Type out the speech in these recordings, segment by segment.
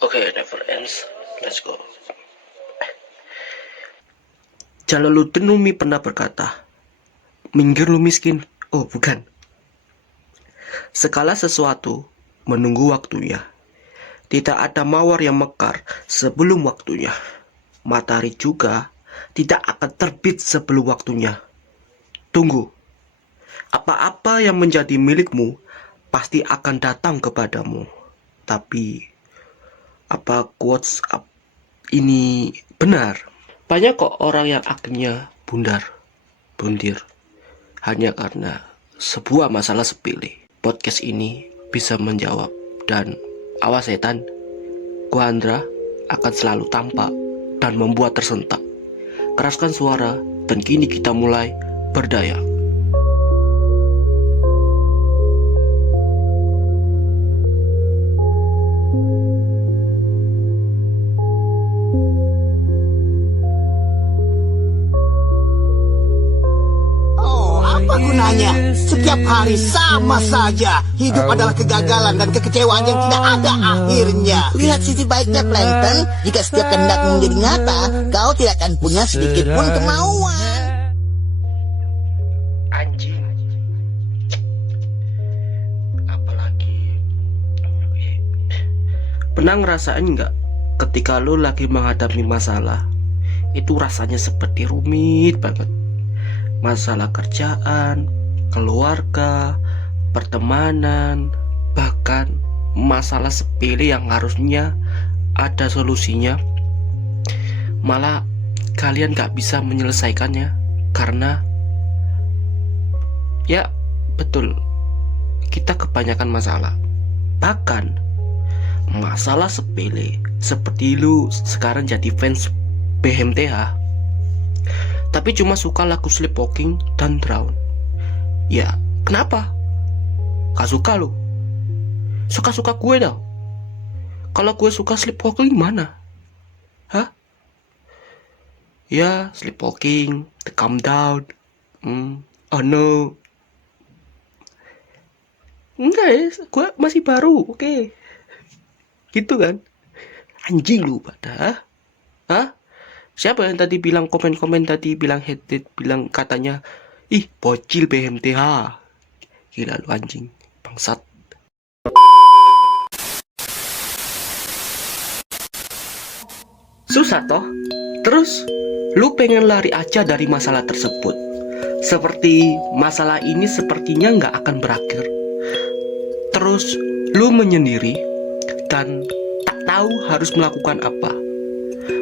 Okay, never ends. Let's go. Jalaluddin Rumi pernah berkata, minggir lu miskin. Oh, bukan. Segala sesuatu menunggu waktunya. Tidak ada mawar yang mekar sebelum waktunya. Matahari juga tidak akan terbit sebelum waktunya. Tunggu. Apa-apa yang menjadi milikmu pasti akan datang kepadamu. Tapi apa quotes ini benar? Banyak kok orang yang akhirnya bundir hanya karena sebuah masalah sepele. Podcast ini bisa menjawab, dan awas setan, gua Andra akan selalu tampak dan membuat tersentak. Keraskan suara, dan kini kita mulai berdaya. Apa gunanya? Setiap hari sama saja. Hidup adalah kegagalan dan kekecewaan yang tidak ada akhirnya. Lihat sisi baiknya, Plankton. Jika setiap kehendak menjadi nyata, kau tidak akan punya sedikit pun kemauan. Anjing. Apalagi. Pernah ngerasain nggak ketika lo lagi menghadapi masalah, itu rasanya seperti rumit banget. Masalah kerjaan, keluarga, pertemanan, bahkan masalah sepele yang harusnya ada solusinya, malah kalian gak bisa menyelesaikannya karena ya betul, kita kebanyakan masalah. Bahkan masalah sepele seperti lu sekarang jadi fans BMTH tapi cuma suka lagu Sleepwalking dan Drown. Ya, kenapa? Gak suka lo? Suka-suka gue dong. Kalau gue suka Sleepwalking gimana? Hah? Ya, Sleepwalking, The Calm Down. Oh no. Enggak ya, gue masih baru, oke. Gitu kan? Anjing lu pada. Hah? Siapa yang tadi bilang komen-komen tadi bilang hated, bilang katanya ih bocil BMTH. Gila lu anjing, bangsat. Susah toh? Terus lu pengen lari aja dari masalah tersebut. Seperti masalah ini sepertinya nggak akan berakhir. Terus lu menyendiri dan tak tahu harus melakukan apa.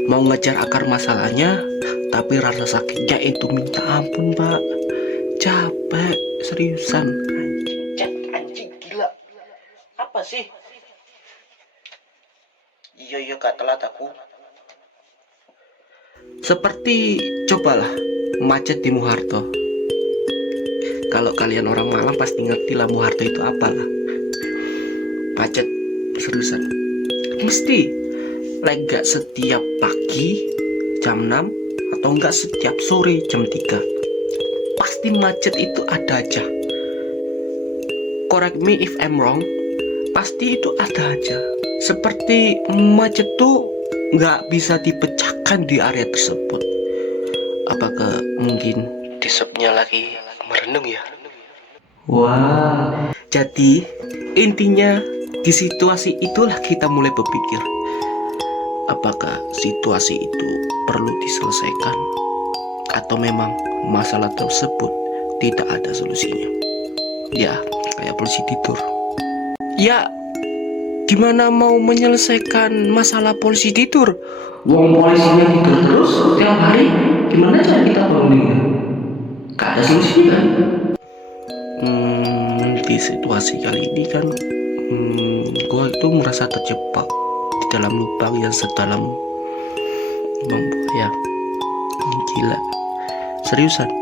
Mau ngejar akar masalahnya, tapi rasa sakitnya itu minta ampun, Pak. Capek, seriusan. Anjing, gila. Apa sih? Iya, Kak, telat aku. Seperti, cobalah, macet di Muharto. Kalau kalian orang Malang pasti ngerti lah Muharto itu apalah. Macet, seriusan. Mesti. Like gak setiap pagi jam 6 atau enggak setiap sore jam 3. Pasti macet itu ada aja. Correct me if I'm wrong. Pasti itu ada aja. Seperti macet tuh gak bisa dipecahkan di area tersebut. Apakah mungkin disebnya lagi merenung ya? Wah. Jadi intinya di situasi itulah kita mulai berpikir, apakah situasi itu perlu diselesaikan atau memang masalah tersebut tidak ada solusinya. Ya, kayak polisi tidur. Ya, gimana mau menyelesaikan masalah polisi tidur? Wong polisinya tidur terus setiap hari, gimana cara kita bangunin? Gak ada solusinya kan? Di situasi kali ini kan gue itu merasa terjebak di dalam lubang yang sedalam lubang buaya. Gila, seriusan,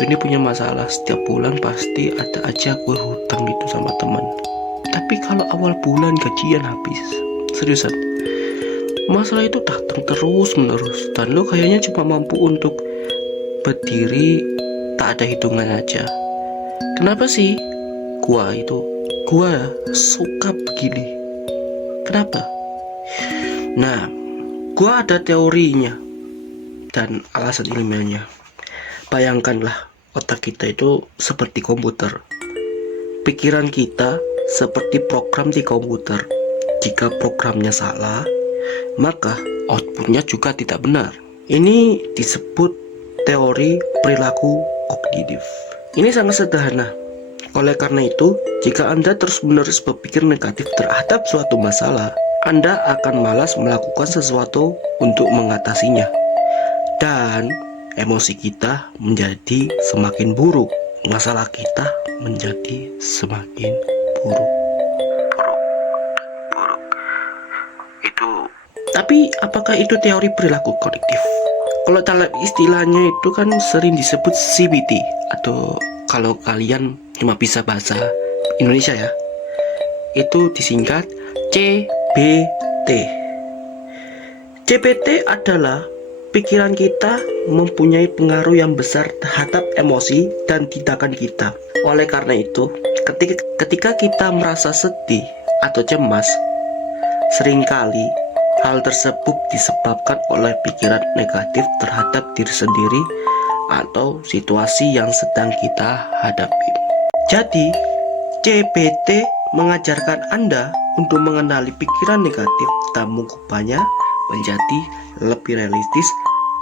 gue ini punya masalah. Setiap bulan pasti ada aja gue hutang gitu sama teman. Tapi kalau awal bulan gajian habis, seriusan, masalah itu datang terus menerus. Dan lo kayaknya cuma mampu untuk berdiri tak ada hitungan aja. Kenapa sih gua suka begini? Kenapa? Nah, gua ada teorinya dan alasan ilmiahnya. Bayangkanlah otak kita itu seperti komputer. Pikiran kita seperti program di komputer. Jika programnya salah, maka outputnya juga tidak benar. Ini disebut teori perilaku kognitif. Ini sangat sederhana. Oleh karena itu, jika Anda terus-menerus berpikir negatif terhadap suatu masalah, Anda akan malas melakukan sesuatu untuk mengatasinya. Dan emosi kita menjadi semakin buruk. Masalah kita menjadi semakin buruk. Tapi apakah itu teori perilaku kognitif? Kalau dalam istilahnya itu kan sering disebut CBT, atau kalau kalian cuma bisa bahasa Indonesia ya, itu disingkat CBT. CBT adalah pikiran kita mempunyai pengaruh yang besar terhadap emosi dan tindakan kita. Oleh karena itu, ketika kita merasa sedih atau cemas, seringkali hal tersebut disebabkan oleh pikiran negatif terhadap diri sendiri atau situasi yang sedang kita hadapi. Jadi, CBT mengajarkan Anda untuk mengenali pikiran negatif dan mengubahnya menjadi lebih realistis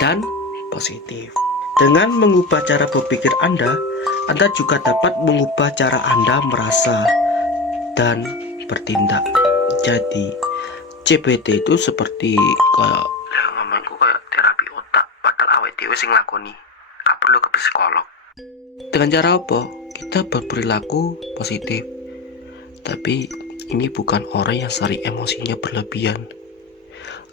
dan positif. Dengan mengubah cara berpikir Anda juga dapat mengubah cara Anda merasa dan bertindak. Jadi, CBT itu seperti kayak ngomongku kayak terapi otak, padahal awake dhewe sing nglakoni. Gak perlu ke psikolog. Dengan cara apa? Kita berperilaku positif. Tapi ini bukan orang yang sering emosinya berlebihan.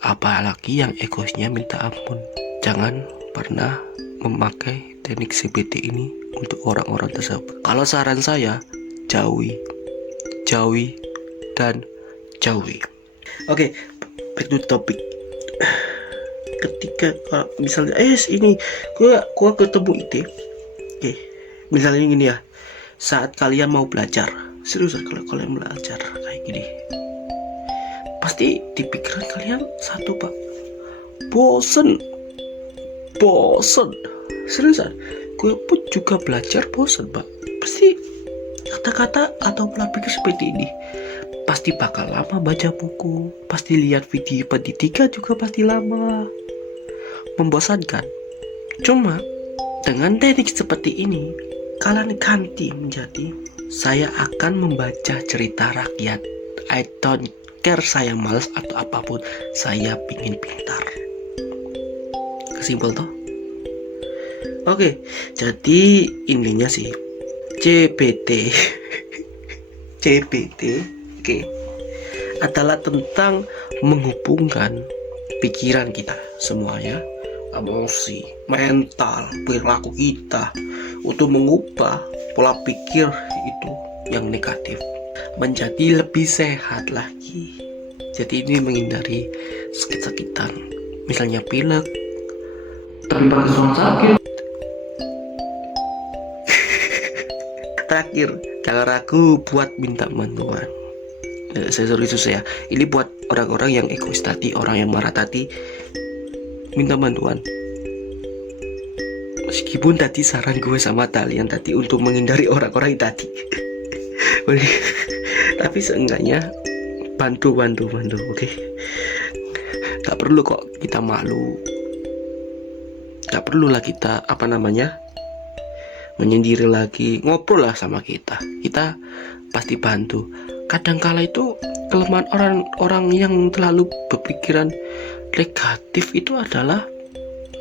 Apalagi yang egoisnya minta ampun. Jangan pernah memakai teknik CBT ini untuk orang-orang tersebut. Kalau saran saya, jauhi, dan jauhi. Oke, back to topic. Ketika misalnya ini gua ketemu ide. Oke, misalnya gini ya. Saat kalian mau belajar, serius kalau kalian belajar kayak gini, pasti di pikiran kalian satu, Pak. Bosen. Seriusan, gue pun juga belajar bosen, Pak. Pasti kata-kata atau pola pikir seperti ini. Pasti bakal lama baca buku, pasti lihat video pendidikan juga pasti lama, membosankan. Cuma dengan teknik seperti ini, kalian ganti menjadi saya akan membaca cerita rakyat. I don't care saya malas atau apapun, saya pingin pintar. Kesimpel toh? Oke, jadi intinya sih CBT adalah tentang menghubungkan pikiran kita semuanya, emosi, mental, perilaku kita untuk mengubah pola pikir itu yang negatif menjadi lebih sehat lagi. Jadi ini menghindari sakit-sakitan, misalnya pilek tanpa kesulitan sakit. Terakhir, jangan ragu buat minta bantuan. Saya serius ya, ini buat orang-orang yang egois tadi, orang yang marah tadi, minta bantuan. Meskipun tadi saran gue sama kalian tadi untuk menghindari orang-orang tadi tapi seenggaknya bantu, oke? Gak perlu kok kita malu, gak perlu lah kita menyendiri lagi, ngobrol lah sama kita pasti bantu. Kadangkala itu kelemahan orang-orang yang terlalu berpikiran negatif itu adalah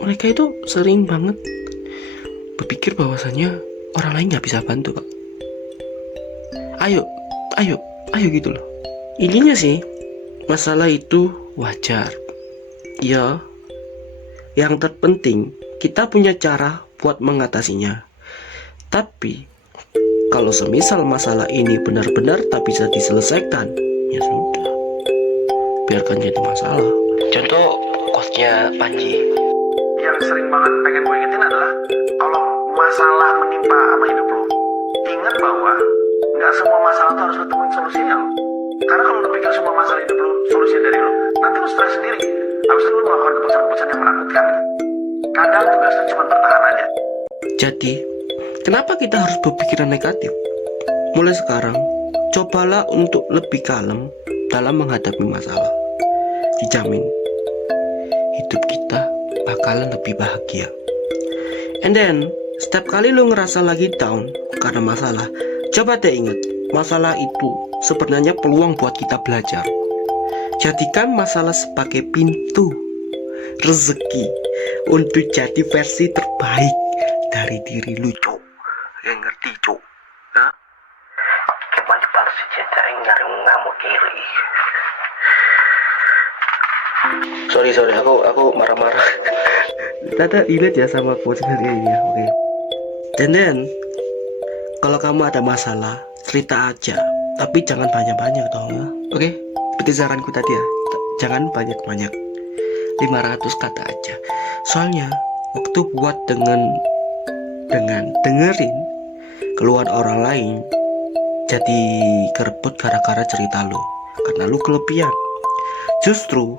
mereka itu sering banget berpikir bahwasanya orang lain nggak bisa bantu, Pak. Ayo gitu loh. Intinya sih masalah itu wajar ya, yang terpenting kita punya cara buat mengatasinya. Tapi kalau semisal masalah ini benar-benar tak bisa diselesaikan, ya sudah, biarkan jadi masalah. Contoh quotes-nya Panji yang sering banget pengen gue ingetin adalah kalau masalah menimpa sama hidup lo, ingat bahwa nggak semua masalah tuh harus lo temuin solusinya lo. Karena kalau lo pikir semua masalah hidup lo solusinya dari lo, melakukan keputusan-keputusan yang menakutkan. Kadang tugas lu cuma bertahan aja. Jadi, kenapa kita harus berpikiran negatif? Mulai sekarang, cobalah untuk lebih kalem dalam menghadapi masalah. Dijamin, hidup kita bakalan lebih bahagia. And then, setiap kali lu ngerasa lagi down karena masalah, coba deh ingat, masalah itu sebenarnya peluang buat kita belajar. Jadikan masalah sebagai pintu rezeki untuk jadi versi terbaik dari diri lu, Cuk. Yang ngerti, Cuk? Hah? Gimana dibalas cinta yang nyari ngamuk kiri. Sorry, aku marah-marah. Tata ingat ya sama quotes hari ini ya, oke. Dan then, kalau kamu ada masalah, cerita aja, tapi jangan banyak-banyak dong ya. Oke, seperti saranku tadi ya, jangan banyak-banyak. 500 kata aja. Soalnya waktu buat dengan dengerin keluhan orang lain jadi kerebut gara-gara cerita lu, karena lu kelebihan. Justru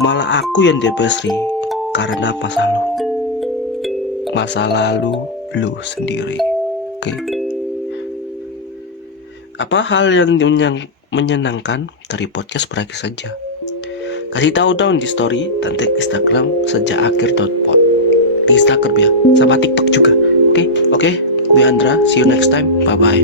malah aku yang depresi karena masa lalu lu sendiri. Oke. Apa hal yang menyenangkan dari podcast berakhir saja? Kasih tahu dong di story dan tag Instagram sejakakhir.pod. Di Instagram ya, sama TikTok juga. Oke. Gue Andra, see you next time. Bye bye.